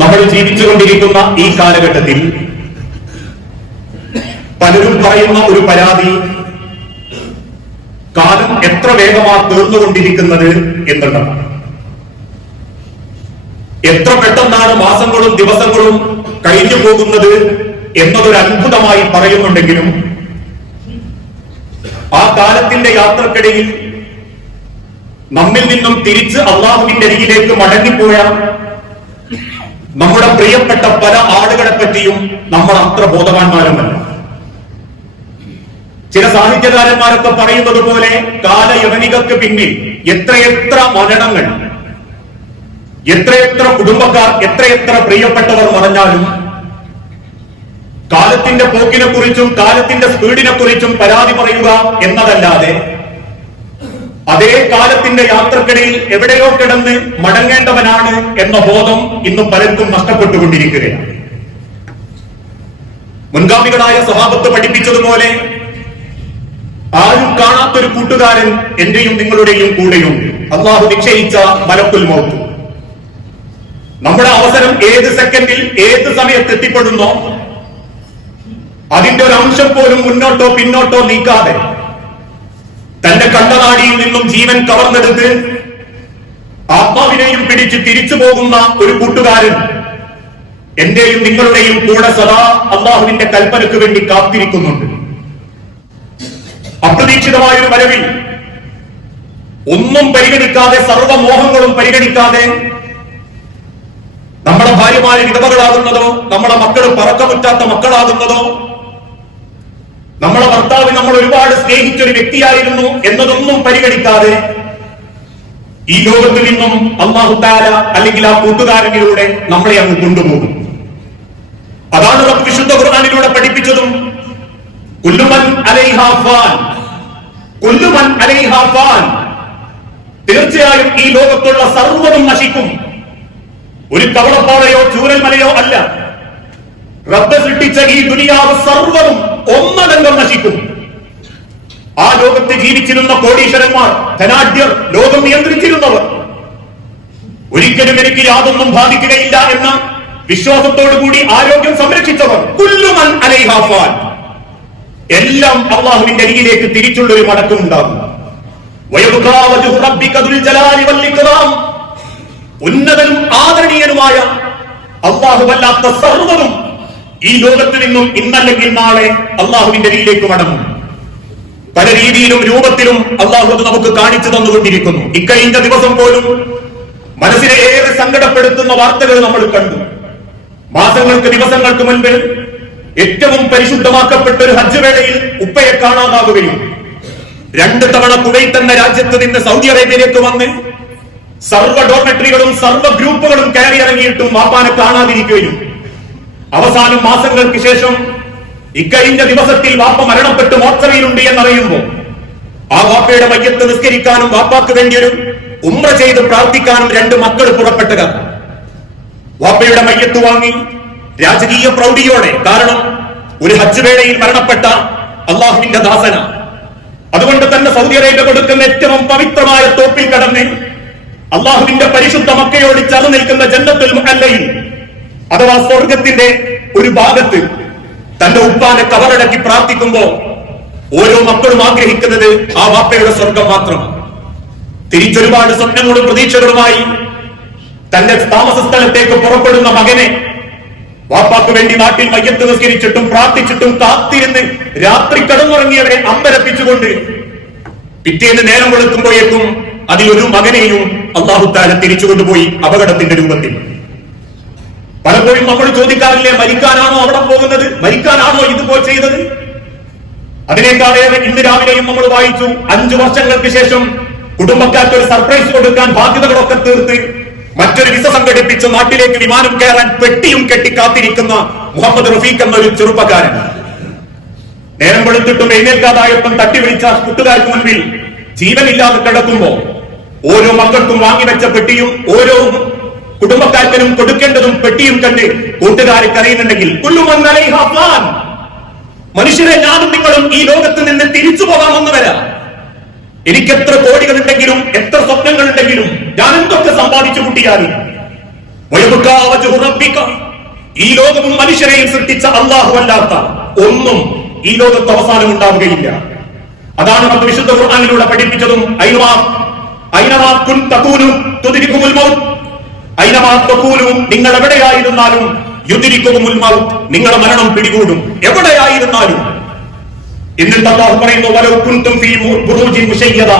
നമ്മൾ ജീവിച്ചുകൊണ്ടിരിക്കുന്ന ഈ കാലഘട്ടത്തിൽ പലരും പറയുന്ന ഒരു പരാതി കാലം എത്ര വേഗമാ തീർന്നുകൊണ്ടിരിക്കുന്നത് എന്നുള്ളതാണ്. എത്ര പെട്ടെന്നാണ് മാസങ്ങളും ദിവസങ്ങളും കഴിഞ്ഞു പോകുന്നത് എന്നതൊരു അത്ഭുതമായി പറയുന്നുണ്ടെങ്കിലും ആ കാലത്തിന്റെ യാത്രക്കിടയിൽ നമ്മിൽ നിന്നും തിരിച്ച് അള്ളാഹുവിന്റെ അരികിലേക്ക് മടങ്ങിപ്പോയ നമ്മുടെ പ്രിയപ്പെട്ട പല ആളുകളെ പറ്റിയും നമ്മൾ അത്ര ബോധവാന്മാരുമല്ല. ചില സാഹിത്യകാരന്മാരൊക്കെ പറയുന്നത് പോലെ കാലയവനികൾക്ക് പിന്നിൽ എത്രയെത്ര മരണങ്ങൾ എത്രയെത്ര കുടുംബക്കാർ എത്രയെത്ര പ്രിയപ്പെട്ടവർ മറഞ്ഞാലും കാലത്തിന്റെ പോക്കിനെ കുറിച്ചും കാലത്തിന്റെ സ്പീഡിനെ കുറിച്ചും പരാതി പറയുക എന്നതല്ലാതെ അതേ കാലത്തിന്റെ യാത്രക്കിടയിൽ എവിടെയോ കിടന്ന് മടങ്ങേണ്ടവനാണ് എന്ന ബോധം ഇന്ന് പലർക്കും നഷ്ടപ്പെട്ടുകൊണ്ടിരിക്കുകയാണ്. മുൻഗാമികളായ സ്വഭാവത്ത് പഠിപ്പിച്ചതുപോലെ ആരും കാണാത്തൊരു കൂട്ടുകാരൻ എന്റെയും നിങ്ങളുടെയും കൂടെയുണ്ട്. അള്ളാഹു നിശ്ചയിച്ച മലക്കുൽ മൗത്ത്. നമ്മുടെ അവസരം ഏത് സെക്കൻഡിൽ ഏത് സമയത്ത് എത്തിപ്പെടുന്നോ അതിന്റെ ഒരു അംശം പോലും മുന്നോട്ടോ പിന്നോട്ടോ നീക്കാതെ തന്റെ കണ്ടനാടിയിൽ നിന്നും ജീവൻ കവർന്നെടുത്ത് ആത്മാവിനെയും പിടിച്ച് തിരിച്ചു പോകുന്ന ഒരു കൂട്ടുകാരൻ എന്റെയും നിങ്ങളുടെയും കൂടെ സദാ അള്ളാഹുവിന്റെ കൽപ്പനയ്ക്ക് വേണ്ടി കാത്തിരിക്കുന്നുണ്ട്. അപ്രതീക്ഷിതമായ ഒരു വരവിൽ ഒന്നും പരിഗണിക്കാതെ സർവമോഹങ്ങളും പരിഗണിക്കാതെ നമ്മുടെ ഭാര്യമാരെ വിധവകളാകുന്നതോ നമ്മുടെ മക്കൾ പറക്കമുറ്റാത്ത മക്കളാകുന്നതോ നമ്മളെ ഭർത്താവ് നമ്മൾ ഒരുപാട് സ്നേഹിച്ച ഒരു വ്യക്തിയായിരുന്നു എന്നതൊന്നും പരിഗണിക്കാതെ ഈ ലോകത്തിൽ നിന്നും അള്ളാഹുദാര അല്ലെങ്കിൽ ആ കൂട്ടുകാരനിലൂടെ നമ്മളെ അങ്ങ് കൊണ്ടുപോകും. അതാണ് നമുക്ക് വിശുദ്ധ ഖുർആാനിലൂടെ പഠിപ്പിച്ചതും. കുല്ലുമൻ അലൈഹാ കുല്ലുമൻ തീർച്ചയായും ഈ ലോകത്തുള്ള സർവതും നശിക്കും. ഒരു കവളപ്പാറയോ ചൂരൽമലയോ അല്ല. റബ്ബ് സൃഷ്ടിച്ച ഈ ദുനിയാവ് സർവതും ഒന്നടങ്കം നശിക്കും. ആ ലോകത്ത് ജീവിച്ചിരുന്ന കോടീശ്വരന്മാർ ധനാഢ്യർ ലോകം നിയന്ത്രിച്ചിരുന്നവർ ഒരിക്കലും എനിക്ക് യാതൊന്നും ബാധിക്കുകയില്ല എന്ന വിശ്വാസത്തോടു കൂടി ആരോഗ്യം സംരക്ഷിച്ചവർ കുല്ലുമൻ എല്ലാം അള്ളാഹുവിന്റെ അരികിലേക്ക് തിരിച്ചുള്ള ഒരു മടക്കം ഉണ്ടാകും. ഉന്നതനും ആദരണീയനുമായ അള്ളാഹുവല്ലാത്ത സർവതും ഈ ലോകത്ത് നിന്നും ഇന്നല്ലെങ്കിൽ നാളെ അള്ളാഹുവിന്റെ രീതിയിലേക്ക് മടങ്ങും. പല രീതിയിലും രൂപത്തിലും അള്ളാഹു നമുക്ക് കാണിച്ചു തന്നുകൊണ്ടിരിക്കുന്നു. ഇക്കഴിഞ്ഞ ദിവസം പോലും മനസ്സിനെ ഏറെ സങ്കടപ്പെടുത്തുന്ന വാർത്തകൾ നമ്മൾ കണ്ടു. മാസങ്ങൾക്ക് ദിവസങ്ങൾക്ക് മുൻപ് ഏറ്റവും പരിശുദ്ധമാക്കപ്പെട്ട ഒരു ഹജ്ജ് വേളയിൽ ഉപ്പയെ കാണാതാവുകയും രണ്ട് തവണ കുവൈത്ത് എന്ന രാജ്യത്ത് നിന്ന് സൗദി അറേബ്യയിലേക്ക് വന്ന് സർവ ഡോർമെട്രികളും സർവ ഗ്രൂപ്പുകളും കയറി ഇറങ്ങിയിട്ടും വാപ്പാനെ കാണാതിരിക്കുകയും അവസാനം മാസങ്ങൾക്ക് ശേഷം ഇക്കഴിഞ്ഞ ദിവസത്തിൽ വാപ്പ മരണപ്പെട്ട് മോർച്ചറിയിലുണ്ട് എന്നറിയുമ്പോൾ ആ വാപ്പയുടെ മയ്യത്ത് നിസ്കരിക്കാനും വാപ്പാക്ക് വേണ്ടി ഒരു ഉമ്ര ചെയ്ത് പ്രാർത്ഥിക്കാനും രണ്ട് മക്കൾ പുറപ്പെട്ട കഥ. വാപ്പയുടെ മയ്യത്ത് വാങ്ങി രാജകീയ പ്രൗഢിയോടെ കാരണം ഒരു ഹജ്ജ് വേളയിൽ മരണപ്പെട്ട അള്ളാഹുവിന്റെ ദാസന. അതുകൊണ്ട് തന്നെ സൗദി അറേബ്യ കൊടുക്കുന്ന ഏറ്റവും പവിത്രമായ തോപ്പിൽ കടന്ന് അള്ളാഹുവിന്റെ പരിശുദ്ധ മക്കയോട് ചേർന്ന് നിൽക്കുന്ന ജന്നത്തുൽ മുഹല്ലയിൽ അഥവാ സ്വർഗത്തിന്റെ ഒരു ഭാഗത്ത് തന്റെ ഉപ്പാനെ കവറടക്കി പ്രാർത്ഥിക്കുമ്പോ ഓരോ മക്കളും ആഗ്രഹിക്കുന്നത് ആ വാപ്പയുടെ സ്വർഗം മാത്രമാണ് തിരിച്ചൊരുപാട് സ്വപ്നങ്ങളും പ്രതീക്ഷകളുമായി തന്റെ താമസ സ്ഥലത്തേക്ക് പുറപ്പെടുന്ന മകനെ വാപ്പാക്ക് വേണ്ടി നാട്ടിൽ മയ്യത്ത് നിസ്കരിച്ചിട്ടും പ്രാർത്ഥിച്ചിട്ടും കാത്തിരുന്ന് രാത്രി കടന്നുറങ്ങിയവരെ അമ്പരപ്പിച്ചുകൊണ്ട് പിറ്റേന്ന് നേരം വെളുക്കുമ്പോഴേക്കും അതിലൊരു മകനെയും അള്ളാഹുത്താല തിരിച്ചു കൊണ്ടുപോയി അപകടത്തിന്റെ രൂപത്തിൽ. പലപ്പോഴും നമ്മൾ ചോദിക്കാറില്ലേ മരിക്കാനാണോ അവിടെ പോകുന്നത്? മരിക്കാനാണോ ഇതുപോ ചെയ്തത്? അതിനേക്കാളേറെ ഇന്ന് രാവിലെയും നമ്മൾ വായിച്ചു. അഞ്ചു വർഷങ്ങൾക്ക് ശേഷം കുടുംബക്കാർക്ക് ഒരു സർപ്രൈസ് കൊടുക്കാൻ ബാധ്യതകളൊക്കെ തീർത്ത് മറ്റൊരു വിസ സംഘടിപ്പിച്ച് നാട്ടിലേക്ക് വിമാനം കയറാൻ പെട്ടിയും കെട്ടി കാത്തിരിക്കുന്ന മുഹമ്മദ് റഫീഖ് എന്നൊരു ചെറുപ്പക്കാരൻ. നേരം വെളുത്തിട്ടും എഴുന്നേൽക്കാതായപ്പം തട്ടി വിളിച്ച കൂട്ടുകാർക്ക് മുൻപിൽ ജീവനില്ലാതെ കിടക്കുമ്പോ ഓരോ മക്കൾക്കും വാങ്ങി വെച്ച പെട്ടിയും ഓരോ കുടുംബക്കാർക്കനും കൊടുക്കേണ്ടതും പെട്ടിയും കണ്ട് കൂട്ടുകാരെ കരയുന്നുണ്ടെങ്കിൽ മനുഷ്യരെ ഞാനും നിങ്ങളും ഈ ലോകത്ത് നിന്ന് തിരിച്ചു പോകാമെന്ന് വരാം. എനിക്ക് എത്ര കോടികളുണ്ടെങ്കിലും എത്ര സ്വപ്നങ്ങളുണ്ടെങ്കിലും ഞാൻ എന്തൊക്കെ സമ്പാദിച്ചു കൂട്ടിയാലും? ഈ ലോകവും മനുഷ്യരെയും സൃഷ്ടിച്ച അള്ളാഹു അല്ലാത്ത ഒന്നും ഈ ലോകത്ത് അവസാനം ഉണ്ടാവുകയില്ല. അതാണ് നമുക്ക് വിശുദ്ധ ഖുർആാനിലൂടെ പഠിപ്പിച്ചതും ഐനവാ ഐനവാ കുൻ തകൂനും തുതിരിക്കുമുൽ മൗത്ത് ഐനമാ തകൂനു നിങ്ങൾ എവിടെയായിരുന്നാലും യുദിരിക്കുമുൽ മൗത്ത് നിങ്ങളെ മരണം പിടികൂടും. എവിടെയായിരുന്നാലും. എന്നിട്ട് അള്ളാഹു പറയുന്നു വലൗ കുൻതും ഫീ ബുറൂജിൻ മുശയ്യദ.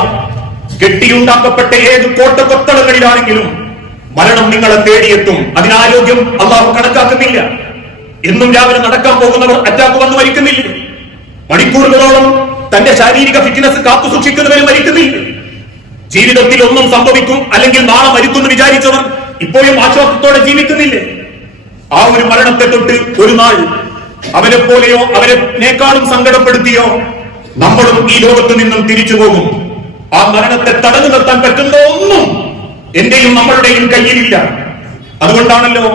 കെട്ടിയുണ്ടാക്കപ്പെട്ട ഏത് കോട്ട കൊത്തളങ്ങളിലാണെങ്കിലും മരണം നിങ്ങളെ തേടിയെത്തും. അതിനാരോഗ്യം അള്ളാഹു കണക്കാക്കുന്നില്ല. എന്നും രാവിലെ നടക്കാൻ പോകുന്നവർ അറ്റാക്ക് വന്ന് മരിക്കുന്നില്ല. മണിക്കൂറുകളോളം തന്റെ ശാരീരിക ഫിറ്റ്നസ് കാത്തു സൂക്ഷിക്കുന്നവരും മരിക്കുന്നില്ല. ജീവിതത്തിൽ ഒന്നും സംഭവിക്കും അല്ലെങ്കിൽ നാളെ മരിക്കുമെന്ന് വിചാരിച്ചവർ ഇപ്പോഴും ആശ്വാസത്തോടെ ജീവിക്കുന്നില്ലേ? ആ ഒരു മരണത്തെ തൊട്ട് ഒരു നാൾ അവരെ പോലെയോ അവരെ നേക്കാളും സങ്കടപ്പെടുത്തിയോ നമ്മളും ഈ ലോകത്ത് നിന്നും തിരിച്ചു പോകും. ആ മരണത്തെ തടഞ്ഞു നിർത്താൻ പറ്റുന്ന ഒന്നും എന്റെയും നമ്മളുടെയും കയ്യിലില്ല. അതുകൊണ്ടാണല്ലോ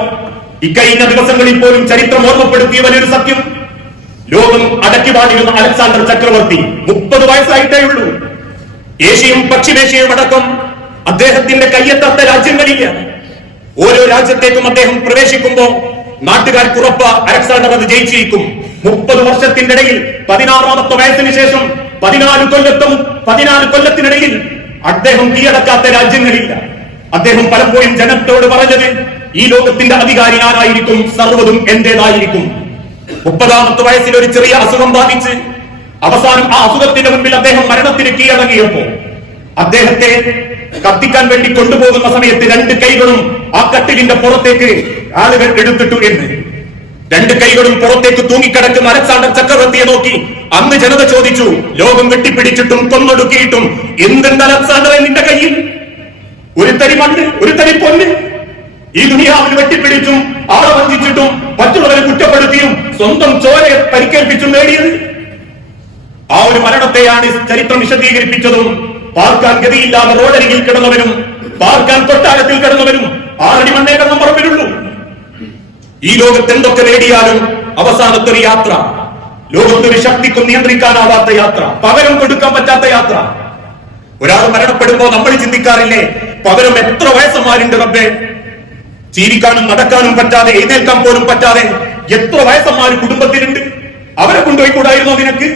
ഇക്കഴിഞ്ഞ ദിവസങ്ങളിൽ പോലും ചരിത്രം ഓർമ്മപ്പെടുത്തിയ വലിയൊരു സത്യം. ലോകം അടക്കി വാണിരുന്ന അലക്സാണ്ടർ ചക്രവർത്തി മുപ്പത് വയസ്സായിട്ടേ ഉള്ളൂ. ഏഷ്യയും പശ്ചിമേഷ്യയും അടക്കം അദ്ദേഹത്തിന്റെ കയ്യെത്താത്ത രാജ്യങ്ങളില്ല. ഓരോ രാജ്യത്തേക്കും അദ്ദേഹം പ്രവേശിക്കുമ്പോൾ നാട്ടുകാർക്ക് ഉറപ്പ് അലക്സാണ്ടർ അത് ജയിച്ചിരിക്കും. മുപ്പത് വർഷത്തിന്റെ ഇടയിൽ പതിനാറാമത്തെ വയസ്സിന് ശേഷം പതിനാല് കൊല്ലത്തും പതിനാല് കൊല്ലത്തിനിടയിൽ അദ്ദേഹം കീഴടക്കാത്ത രാജ്യങ്ങളില്ല. അദ്ദേഹം പലപ്പോഴും ജനത്തോട് പറഞ്ഞത് ഈ ലോകത്തിന്റെ അധികാരി ഞാനായിരിക്കും സർവതും എന്റേതായിരിക്കും മുപ്പതാമത്തെ വയസ്സിൽ ഒരു ചെറിയ അസുഖം ബാധിച്ച് അവസാനം ആ അസുഖത്തിന്റെ മുമ്പിൽ അദ്ദേഹം മരണത്തിന് കീഴടങ്ങിയപ്പോ അദ്ദേഹത്തെ കത്തിക്കാൻ വേണ്ടി കൊണ്ടുപോകുന്ന സമയത്ത് രണ്ട് കൈകളും ആ കട്ടിലിന്റെ പുറത്തേക്ക് ആളുകൾ എടുത്തിട്ടു എന്ന്. രണ്ട് കൈകളും പുറത്തേക്ക് തൂങ്ങിക്കിടക്കുന്ന അലക്സാണ്ടർ ചക്രവർത്തിയെ നോക്കി. അന്ന് ജനത ചോദിച്ചു ലോകം വെട്ടിപ്പിടിച്ചിട്ടും കൊന്നൊടുക്കിയിട്ടും എന്തുണ്ട് അലക്സാണ്ടറെ നിന്റെ കയ്യിൽ? ഒരു തരി മണ്ണ് ഒരു തരി പൊന്ന്. ഈ ദുനിയാവിൽ വെട്ടിപ്പിടിച്ചും ആളെ വഞ്ചിച്ചിട്ടും മറ്റുള്ളവരെ കുറ്റപ്പെടുത്തിയും സ്വന്തം ചോരയെ പരിക്കേൽപ്പിച്ചും നേടിയത്. ആ ഒരു മരണത്തെയാണ് ചരിത്രം വിശദീകരിപ്പിച്ചതും പാർക്കാൻ ഗതിയില്ലാതെ റോഡരികിൽ കിടന്നവനും പാർക്കാൻ കൊട്ടാരത്തിൽ കിടന്നവനും ആറടി മണ്ണേ കിടന്ന പറമ്പിലുള്ളൂ ഈ ലോകത്ത് എന്തൊക്കെ നേടിയാലും അവസാനത്തെ ഒരു യാത്ര. ലോകത്തൊരു ശക്തിക്കും നിയന്ത്രിക്കാനാവാത്ത യാത്ര. പകരം കൊടുക്കാൻ പറ്റാത്ത യാത്ര. ഒരാൾ മരണപ്പെടുമ്പോ നമ്മൾ ചിന്തിക്കാറില്ലേ പകരം എത്ര വയസ്സന്മാരുണ്ട് റബ്ബേ? ജീവിക്കാനും നടക്കാനും പറ്റാതെ എഴുന്നേൽക്കാൻ പോലും പറ്റാതെ എത്ര വയസ്സന്മാർ കുടുംബത്തിലുണ്ട്? അവരെ കൊണ്ടുപോയി കൂടായിരുന്നോ നിനക്ക്?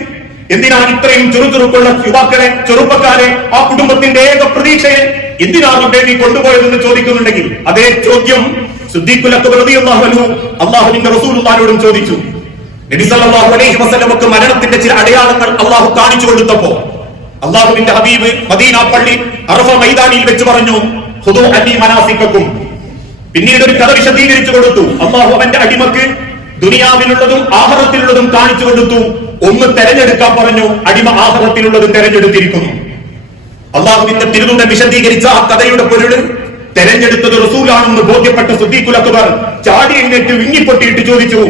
എന്തിനാണ് ഇത്രയും ചെറുചെറുക്കുള്ള യുവാക്കളെ ചെറുപ്പക്കാരെ ആ കുടുംബത്തിന്റെ ഏക പ്രതീക്ഷയെ എന്തിനാണ് റബ്ബേ നീ കൊണ്ടുപോയതെന്ന് ചോദിക്കുന്നുണ്ടെങ്കിൽ അതേ ചോദ്യം അള്ളാഹു അള്ളാഹുവിന്റെ റസൂലുള്ളാഹിനോടും ചോദിച്ചു. നബി അലൈഹി വസല്ലമക്ക് മരണത്തിന്റെ ചില അടയാളങ്ങൾ അള്ളാഹു കാണിച്ചു കൊടുത്തപ്പോ അള്ളാഹുവിന്റെ ഹബീബ് മദീന പള്ളി അറഫ മൈതാനിൽ വെച്ച് പറഞ്ഞു ഹുദു അലി മനാസിക്കും പിന്നീട് ഒരു കഥ വിശദീകരിച്ചു കൊടുത്തു. അള്ളാഹു അവന്റെ അടിമക്ക് ദുനിയാവിലുള്ളതും ആഹ്റത്തിലുള്ളതും കാണിച്ചു കൊടുത്തു. ഒന്ന് തെരഞ്ഞെടുക്കാൻ പറഞ്ഞു. അടിമ ആഹ്റത്തിലുള്ളത് തെരഞ്ഞെടുത്തിരിക്കുന്നു. അള്ളാഹുവിന്റെ തിരുതുണ്ടൻ വിശദീകരിച്ച ആ കഥയുടെ പൊരുൾ തെരഞ്ഞെടുത്തത് റസൂലാണെന്ന് ബോധ്യപ്പെട്ട സുദ്ദീഖുൽ അക്ബർ ചാടി എഴുന്നേറ്റ് വിങ്ങിപ്പൊട്ടിയിട്ട് ചോദിച്ചു.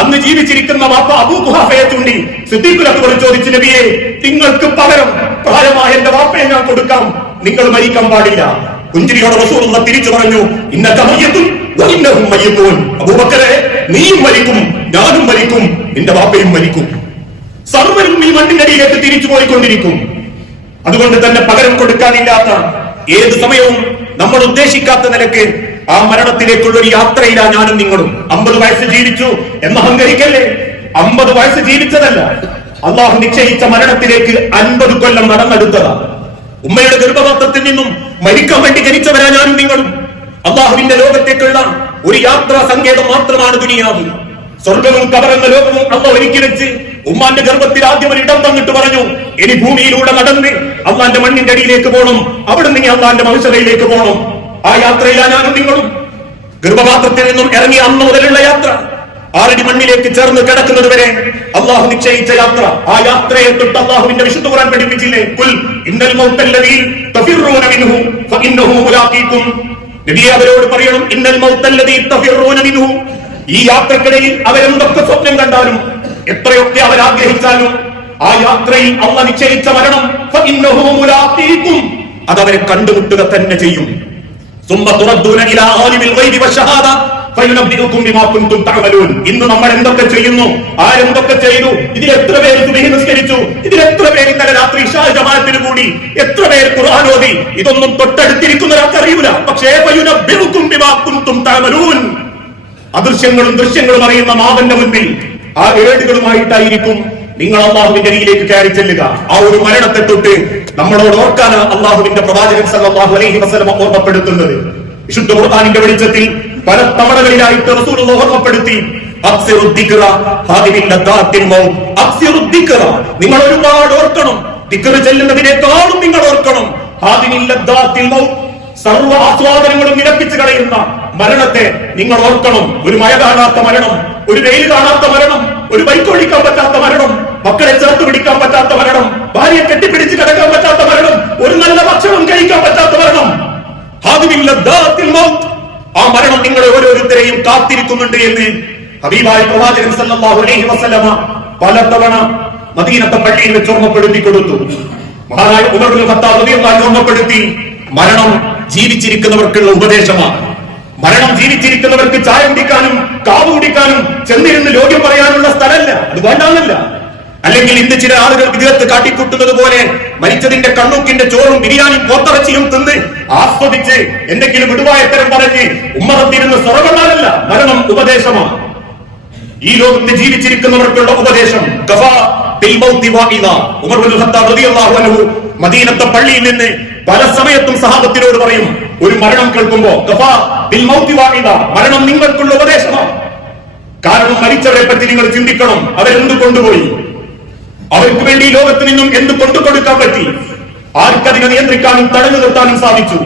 അന്ന് ജീവിച്ചിരിക്കുന്ന വാപ്പ അബൂ ഗുഹാഫയെ ചൂണ്ടി സുദ്ദീഖുൽ അക്ബർ ചോദിച്ചു നബിയെ നിങ്ങൾക്ക് പകരം പ്രായമായ എന്റെ വാപ്പയെ ഞാൻ കൊടുക്കാം. നിങ്ങൾ മരിക്കാൻ പാടില്ല. പുഞ്ചിരിയോടെ റസൂലുള്ള തിരിച്ചു പറഞ്ഞു ഇന്നത്തെ മയ്യത്തും അബൂബക്കറെ നീയും മരിക്കും ഞാനും മരിക്കും നിന്റെ വാപ്പയും മരിക്കും. സർവരും ഈ മണ്ണിനടിയിലേക്ക് തിരിച്ചു പോയിക്കൊണ്ടിരിക്കും. അതുകൊണ്ട് തന്നെ പകരം കൊടുക്കാനില്ലാത്ത ഏത് സമയവും നമ്മൾ ഉദ്ദേശിക്കാത്ത നിലയ്ക്ക് ആ മരണത്തിലേക്കുള്ള ഒരു യാത്രയിലാ ഞാനും നിങ്ങളും. അമ്പത് വയസ്സ് ജീവിച്ചു എന്ന് അഹങ്കരിക്കല്ലേ? അമ്പത് വയസ്സ് ജീവിച്ചതല്ല. അള്ളാഹു നിശ്ചയിച്ച മരണത്തിലേക്ക് അൻപത് കൊല്ലം നടന്നെടുത്തതാ. ഉമ്മയുടെ ഗർഭപാത്രത്തിൽ നിന്നും മരിക്കാൻ വേണ്ടി ജനിച്ചവരാ ഞാനും നിങ്ങളും. അള്ളാഹുവിന്റെ ലോകത്തേക്കുള്ള ഒരു യാത്രാ സങ്കേതം മാത്രമാണ് ദുനിയാവ്. സ്വർഗവും കബറെന്ന ലോകവും അമ്മ ഒരുക്കി വെച്ച് ഉമ്മാന്റെ ഗർഭത്തിൽ ആദ്യം ഒരു ഇടം തന്നിട്ട് പറഞ്ഞു ഇനി ഭൂമിയിലൂടെ നടന്ന് അള്ളാന്റെ മണ്ണിന്റെ അടിയിലേക്ക് പോകണം അവിടെ നിന്ന് അള്ളാന്റെ മനുഷ്യരയിലേക്ക് പോകണം ആ യാത്രയിലാണ് ഞാനും നിങ്ങളും. ഗർഭപാത്രത്തിൽ നിന്നും ഇറങ്ങിയ അന്ന് മുതലുള്ള യാത്ര. ആറടി മണ്ണിലേക്ക് ചേർന്ന് കിടക്കുന്നത് വരെ അള്ളാഹു നിശ്ചയിച്ച യാത്ര ആ യാത്രയെ തൊട്ട് അള്ളാഹുവിന്റെ വിശുദ്ധ ഖുർആൻ പഠിപ്പിച്ചില്ലേ കുൽ ഇന്നൽ മൗത്തല്ലദീ തഫിറൂന മിൻഹു ഫഇന്നഹു മുലാഖീകും നബിയെ അവരോട് പറയണം ഇന്നൽ മൗത്തല്ലദീ തഫിറൂന മിൻഹു ഈ യാത്രക്കിടയിൽ അവരെന്തൊക്കെ സ്വപ്നം കണ്ടാലും എത്രയൊക്കെ അവർ ആഗ്രഹിച്ചാലും ആ യാത്രയിൽ അള്ള നിശ്ചയിച്ച മരണം ഫഇന്നഹു മുലാഖീകും അതവരെ കണ്ടുമുട്ടുക തന്നെ ചെയ്യും ثم تردون الى عالم الغيب والشهاده ഇന്ന് നമ്മൾ എന്തൊക്കെ ചെയ്യുന്നു? ആരെന്തൊക്കെ ചെയ്തു? ഇതിൽ എത്ര പേര് നിസ്കരിച്ചു? ഇതിൽ എത്ര പേര് ഇന്നലെ രാത്രി ഇശാ ജമാഅത്തിന് കൂടി? എത്ര പേര് ഖുർആൻ ഓതി? ഇതൊന്നും തൊട്ടടുത്തിരിക്കുന്ന ഒരാൾക്ക് അറിയൂല. പക്ഷേ അദൃശ്യങ്ങളും ദൃശ്യങ്ങളും അറിയുന്ന മാവന്റെ മുന്നിൽ ആ ഏടുകളുമായിട്ടായിരിക്കും നിങ്ങൾ അള്ളാഹുവിന്റെ അരിയിലേക്ക് കയറി ചെല്ലുക. ആ ഒരു മരണത്തെ തൊട്ട് നമ്മളോട് ഓർക്കാനാണ് അള്ളാഹുവിന്റെ പ്രവാചകൻ സല്ലല്ലാഹു അലൈഹി വസല്ലം ഓർമ്മപ്പെടുത്തുന്നത്. വിശുദ്ധ ഖുർആാനിന്റെ വെളിച്ചത്തിൽ പല തവണകളിലായിട്ട് റസൂൽ ഓർമ്മപ്പെടുത്തി. നിങ്ങൾ ഒരുപാട് ഓർക്കണം തിക്കറ് ചെല്ലുന്നതിനേക്കാളും നിങ്ങൾ ഓർക്കണം. സർവ ആസ്വാദനങ്ങളും നിരപ്പിച്ചു കളയുന്ന മരണത്തെ നിങ്ങൾ ഓർക്കണം ഒരു മഴ കാണാത്ത മരണം ഒരു വെയിൽ കാണാത്ത മരണം ഒരു ബൈക്ക് ഓടിക്കാൻ പറ്റാത്ത മരണം മക്കളെ ചേർത്ത് പിടിക്കാൻ പറ്റാത്ത മരണം ഭാര്യയെ കെട്ടിപ്പിടിച്ച് കിടക്കാൻ പറ്റാത്ത മരണം ഒരു നല്ല ഭക്ഷണം കഴിക്കാൻ പറ്റാത്ത മരണം മൗത്ത്. ആ മരണം നിങ്ങളെ ഓരോരുത്തരെയും കാത്തിരിക്കുന്നുണ്ട് എന്ന് ഹബീബായ പ്രവാചകൻ സല്ലല്ലാഹു അലൈഹി വസല്ലമ പലതവണ മദീനത്തെ പള്ളിയിൽ വെച്ച് ഓർമ്മപ്പെടുത്തി കൊടുത്തു. മഹാനായ ഖത്താബ് റളിയല്ലാഹു ഓർമ്മപ്പെടുത്തി മരണം ജീവിച്ചിരിക്കുന്നവർക്കുള്ള ഉപദേശമാണ്. മരണം ജീവിച്ചിരിക്കുന്നവർക്ക് ചായ കുടിക്കാനും കാവ് കുടിക്കാനും ചെന്നിരുന്ന് ലോകം പറയാനുള്ള സ്ഥലമല്ല. അത് വേണ്ടാന്നല്ല. അല്ലെങ്കിൽ ഇന്ന് ചില ആളുകൾ വിദേഹത്ത് കാട്ടിക്കൂട്ടുന്നത് പോലെ മരിച്ചതിന്റെ കണ്ണൂക്കിന്റെ ചോറും ബിരിയാണിയും പോത്തറച്ചിയും തിന്ന് ആസ്വദിച്ച് എന്തെങ്കിലും വിടുവായത്തരം പറഞ്ഞ് ഉമ്മറത്തിരുന്ന് സ്വർഗമാണല്ല മരണം ഉപദേശമാണ്. ഈ ലോകത്ത് ജീവിച്ചിരിക്കുന്നവർക്കുള്ള ഉപദേശം മദീനത്തെ പള്ളിയിൽ നിന്ന് പല സമയത്തും സഹാബത്തിനോട് പറയും ഒരു മരണം കേൾക്കുമ്പോ. മരണം നിങ്ങൾക്കുള്ള ഉപദേശമാണ്. കാരണം മരിച്ചവരെ പറ്റി നിങ്ങൾ ചിന്തിക്കണം അവരെന്ത് കൊണ്ടുപോയി? അവർക്ക് വേണ്ടി ലോകത്ത് നിന്നും എന്ത് കൊണ്ടുകൊടുക്കാൻ പറ്റി? ആർക്കതിനെ നിയന്ത്രിക്കാനും തടഞ്ഞു നിർത്താനും സാധിച്ചു?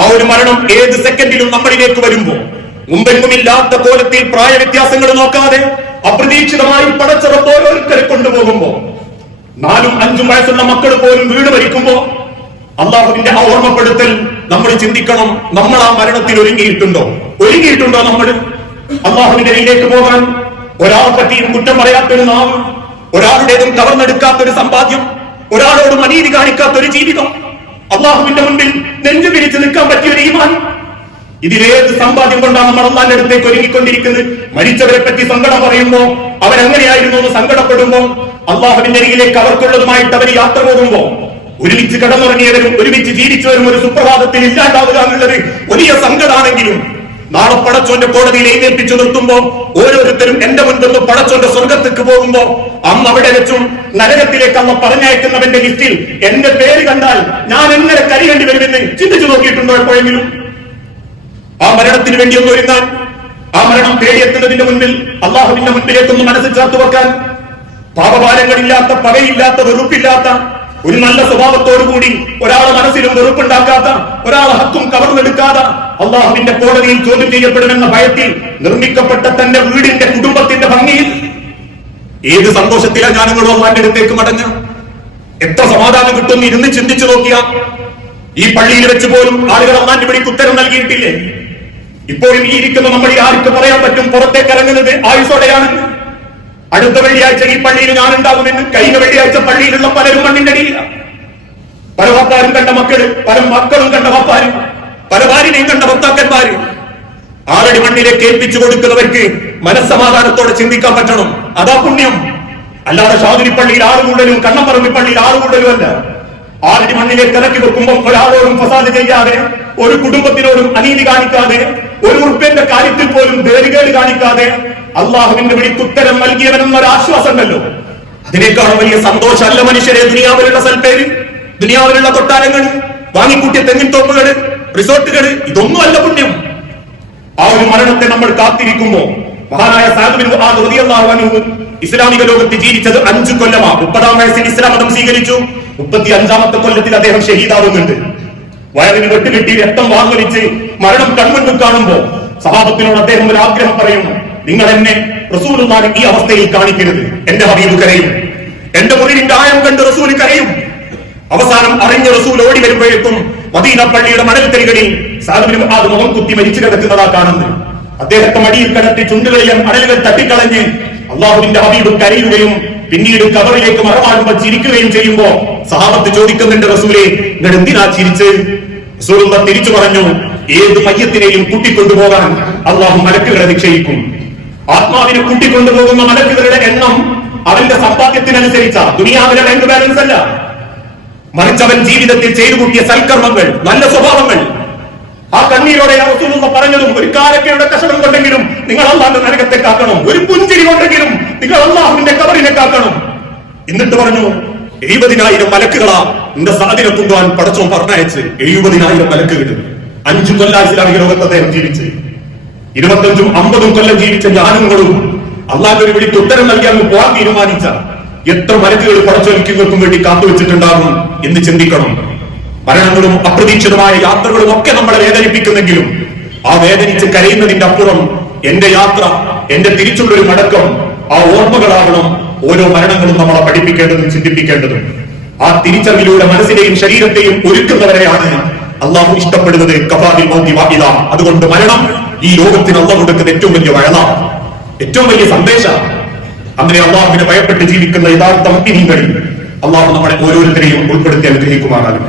ആ ഒരു മരണം ഏത് സെക്കൻഡിലും നമ്മളിലേക്ക് വരുമ്പോ? മുമ്പെങ്ങുമില്ലാത്ത കോലത്തിൽ പ്രായ വ്യത്യാസങ്ങൾ നോക്കാതെ അപ്രതീക്ഷിതമായി പടച്ചിറപ്പ് ഓരോരുത്തരെ കൊണ്ടുപോകുമ്പോ? നാലും അഞ്ചും വയസ്സുള്ള മക്കൾ പോലും വീട് വരിക്കുമ്പോ അള്ളാഹുവിന്റെ ആ ഓർമ്മപ്പെടുത്തൽ നമ്മൾ ചിന്തിക്കണം. നമ്മൾ ആ മരണത്തിൽ ഒരുങ്ങിയിട്ടുണ്ടോ? ഒരുങ്ങിയിട്ടുണ്ടോ നമ്മൾ? അള്ളാഹുവിന്റെ കയ്യിലേക്ക് പോകാൻ ഒരാളെ പറ്റിയും കുറ്റം പറയാത്തൊരു നാവ് ഒരാളുടേതും കവർന്നെടുക്കാത്തൊരു സമ്പാദ്യം ഒരാളോടും അനീതി കാണിക്കാത്തൊരു ജീവിതം. അള്ളാഹുവിന്റെ മുൻപിൽ നെഞ്ചു പിരിച്ചു നിൽക്കാൻ പറ്റിയ ഒരു ഈമാൻ. ഇതിലേത് സമ്പാദ്യം കൊണ്ടാണ് നമ്മൾ അടുത്തേക്ക് ഒരുങ്ങിക്കൊണ്ടിരിക്കുന്നത്? മരിച്ചവരെ പറ്റി സങ്കടം പറയുമ്പോ അവരെങ്ങനെയായിരുന്നു എന്ന് സങ്കടപ്പെടുമ്പോ അള്ളാഹുവിന്റെ അരികിലേക്ക് അവർക്കുള്ളതുമായിട്ട് അവർ യാത്ര പോകുമ്പോ ഒരുമിച്ച് കടന്നുറങ്ങിയവരും ഒരുമിച്ച് ജീവിച്ചവരും ഒരു സുപ്രഭാതത്തിൽ ഇല്ലാണ്ടാവുക എന്നുള്ളത് വലിയ സങ്കടാണെങ്കിലും നാളെ പടച്ചോന്റെ കോടതിയിൽ എഴുന്നേൽപ്പിച്ചു നിർത്തുമ്പോ ഓരോരുത്തരും എന്റെ മുൻപ് പടച്ചോന്റെ സ്വർഗത്തേക്ക് പോകുമ്പോ അന്ന് അവിടെ വെച്ചും നരകത്തിലേക്ക് അന്ന് പറഞ്ഞയക്കുന്നവന്റെ ലിസ്റ്റിൽ എന്റെ പേര് കണ്ടാൽ ഞാൻ എങ്ങനെ കരിയേണ്ടി വരുമെന്ന് ചിന്തിച്ചു നോക്കിയിട്ടുണ്ടോ എപ്പോഴെങ്കിലും? ആ മരണത്തിന് വേണ്ടി ഒന്ന് ഒരുങ്ങാൻ ആ മരണം പേടിയെത്തുന്നതിന്റെ മുൻപിൽ അള്ളാഹുവിന്റെ മുൻപിലേക്കൊന്ന് മനസ്സ് ചേർത്ത് വെക്കാൻ പാപഭാരങ്ങളില്ലാത്ത പകയില്ലാത്ത വെറുപ്പില്ലാത്ത ഒരു നല്ല സ്വഭാവത്തോടു കൂടി ഒരാളെ മനസ്സിലും വെറുപ്പുണ്ടാക്കാത്ത ഒരാളെ ഹക്കും കവർന്നെടുക്കാതെ അള്ളാഹുവിന്റെ കോടതിയിൽ ചോദ്യം ചെയ്യപ്പെടുമെന്ന ഭയത്തിൽ നിർമ്മിക്കപ്പെട്ട തന്റെ വീടിന്റെ കുടുംബത്തിന്റെ ഭംഗിയിൽ ഏത് സന്തോഷത്തിലാണ് ഞാൻ നിങ്ങൾ അള്ളാന്റെ അടുത്തേക്ക് മടങ്ങ എത്ര സമാധാനം കിട്ടുമെന്ന് ഇരുന്ന് ചിന്തിച്ചു നോക്കിയ? ഈ പള്ളിയിൽ വെച്ച് പോലും ആളുകൾ അമ്മാന്റെ പിടിക്ക് ഉത്തരം നൽകിയിട്ടില്ലേ? ഇപ്പോഴും ഈ ഇരിക്കുന്ന നമ്മളിൽ ആർക്ക് പറയാൻ പറ്റും പുറത്തേക്ക് ഇറങ്ങുന്നത് ആയുസോടെയാണെന്ന്. അടുത്ത വെള്ളിയാഴ്ച ഈ പള്ളിയിൽ ഞാൻ ഉണ്ടാകുമെന്ന് കഴിഞ്ഞ വെള്ളിയാഴ്ച പള്ളിയിലുള്ള പലരും മണ്ണിന്റെ അടിയിലാണ് പല ഭർത്താരും കണ്ട മക്കൾ പല മക്കളും കണ്ട ഭർത്താരും പല ഭാര്യനെയും കണ്ട ഭർത്താക്കന്മാര്. ആറടി മണ്ണിലേക്ക് ഏൽപ്പിച്ചു കൊടുക്കുന്നവർക്ക് മനസ്സമാധാനത്തോടെ ചിന്തിക്കാൻ പറ്റണം. അതാ പുണ്യം. അല്ലാതെ ഷാദുരി പള്ളിയിൽ ആറ് കൂടുതലും കണ്ണമ്പറമ്പി പള്ളിയിൽ ആറ് കൂടുതലും അല്ല. ആറടി മണ്ണിലേക്ക് ഇറക്കി വെക്കുമ്പോൾ ഒരാളോടും ഫസാദ് ചെയ്യാതെ ഒരു കുടുംബത്തിനോടും അനീതി കാണിക്കാതെ ഒരു ഉറുപ്പിന്റെ കാര്യത്തിൽ പോലും ദേരുകേട് കാണിക്കാതെ അള്ളാഹുവിന്റെ വിളിക്കുത്തരം നൽകിയവനെന്നൊരു ആശ്വാസം ഉണ്ടല്ലോ അതിനേക്കാളും വലിയ സന്തോഷമല്ല മനുഷ്യരെ ദുനിയാവിലുള്ള സൽപ്പേര് ദുനിയാവിലുള്ള കൊട്ടാരങ്ങൾ വാങ്ങിക്കൂട്ടിയ തെങ്ങിൻ തോപ്പുകൾ റിസോർട്ടുകൾ ഇതൊന്നും അല്ല പുണ്യം. ആ ഒരു മരണത്തെ നമ്മൾ കാത്തിരിക്കുമ്പോ മഹാനായ സാഹുബിന് ഇസ്ലാമിക ലോകത്ത് ജീവിച്ചത് അഞ്ചു കൊല്ലമാണ്. മുപ്പതാം വയസ്സിൽ ഇസ്ലാം മതം സ്വീകരിച്ചു. മുപ്പത്തി അഞ്ചാമത്തെ കൊല്ലത്തിൽ അദ്ദേഹം ഷഹീദാവുന്നുണ്ട് വയറിന് വെട്ടുകെട്ടി രക്തം വാങ്ങലിച്ച് മരണം കൺമുണ്ടും കാണുമ്പോ സഹാബത്തിനോട് അദ്ദേഹം ഒരു ആഗ്രഹം പറയുന്നു. നിങ്ങൾ എന്നെ റസൂലുള്ളാഹിനെ ഈ അവസ്ഥയിൽ കാണിക്കരുത്. എന്റെ ഹബീബ് കരയും. എന്റെ മുറിവിന്റെ ആയം കണ്ട് റസൂൽ കരയും. അവസാനം അറിഞ്ഞ റസൂൽ ഓടി വരുമ്പോഴേക്കും മദീന പള്ളിയുടെ മണൽത്തരികളിൽ സാധുവിനും അത് മുഖം കുത്തി മരിച്ചു കിടക്കുന്നതാ കാണുന്നത്. അദ്ദേഹത്തെ മടിയിൽ കിടത്തി ചുണ്ടുകളിലെ മണലുകൾ തട്ടിക്കളഞ്ഞ് അള്ളാഹുവിന്റെ ഹബീബ് കരയുകയും പിന്നീട് കവറിലേക്ക് മറമാടുമ്പോ ചിരിക്കുകയും ചെയ്യുമ്പോ സഹാബത്ത് ചോദിക്കുന്നുണ്ട് റസൂലെ നിങ്ങൾ എന്തിനാ ചിരിച്ച്? റസൂലുള്ള തിരിച്ചു പറഞ്ഞു ഏത് മയ്യത്തിനെയും കൂട്ടിക്കൊണ്ടുപോകാൻ അള്ളാഹു മലക്കുകളെ നിശ്ചയിക്കും. ആത്മാവിനെ കൂട്ടിക്കൊണ്ടുപോകുന്ന മലക്കുകളുടെ എണ്ണം അവന്റെ സമ്പാദ്യത്തിനനുസരിച്ച ദുനിയാവിലെ ബാങ്ക് ബാലൻസ് അല്ല. മറിച്ച് അവൻ ജീവിതത്തിൽ ചെയ്തു കൂട്ടിയ സൽക്കർമ്മങ്ങൾ നല്ല സ്വഭാവങ്ങൾ. ആ കണ്ണീരോടെ പറഞ്ഞതും ഒരു കാലക്കയുടെ കഷണം കൊണ്ടെങ്കിലും നിങ്ങൾ അള്ളാഹുന്റെ നരകത്തെ കാക്കണം. ഒരു പുഞ്ചിരി കൊണ്ടെങ്കിലും നിങ്ങൾ അള്ളാഹുവിന്റെ കവറിനെ കാക്കണം. എന്നിട്ട് പറഞ്ഞു എഴുപതിനായിരം മലക്കുകളാ നിന്റെ സാധ്യത കൊണ്ടുപോകാൻ പടച്ചോൻ പറഞ്ഞയച്ച് എഴുപതിനായിരം മലക്കുകൾ അഞ്ചു കൊല്ലം ഇസ്ലാമിക ലോകത്ത് അദ്ദേഹം ജീവിച്ച്. ഇരുപത്തഞ്ചും അമ്പതും കൊല്ലം ജീവിച്ച ഞാനുങ്ങളും ഒരു വിളിക്ക് ഉത്തരം നൽകിയാൽ പോകാൻ തീരുമാനിച്ച എത്ര മലക്കുകൾ പടച്ചൊലിക്കുന്നവർക്കും വേണ്ടി കാത്തുവെച്ചിട്ടുണ്ടാകും എന്ന് ചിന്തിക്കണം. മരണങ്ങളും അപ്രതീക്ഷിതമായ യാത്രകളും ഒക്കെ നമ്മളെ വേദനിപ്പിക്കുന്നെങ്കിലും ആ വേദനിച്ച് കരയുന്നതിന്റെ അപ്പുറം എന്റെ യാത്ര എന്റെ തിരിച്ചുള്ള ഒരു മടക്കം ആ ഓർമ്മകളാകണം ഓരോ മരണങ്ങളും നമ്മളെ പഠിപ്പിക്കേണ്ടതും ചിന്തിപ്പിക്കേണ്ടതും. ആ തിരിച്ചറിവിലൂടെ മനസ്സിനെയും ശരീരത്തെയും ഒരുക്കുന്നവരെയാണ് അള്ളാഹു ഇഷ്ടപ്പെടുന്നത് കഫാദിൽ മോദി വാഹിദ. അതുകൊണ്ട് മരണം ഈ ലോകത്തിന് അള്ളാഹ് കൊടുക്കുന്ന ഏറ്റവും വലിയ വഴന ഏറ്റവും വലിയ സന്ദേശ. അങ്ങനെ അള്ളാഹുവിനെ ഭയപ്പെട്ട് ജീവിക്കുന്ന യഥാർത്ഥ മുഗ്നികളിൽ അള്ളാഹു നമ്മളെ ഓരോരുത്തരെയും ഉൾപ്പെടുത്തി അനുഗ്രഹിക്കുമാറാകും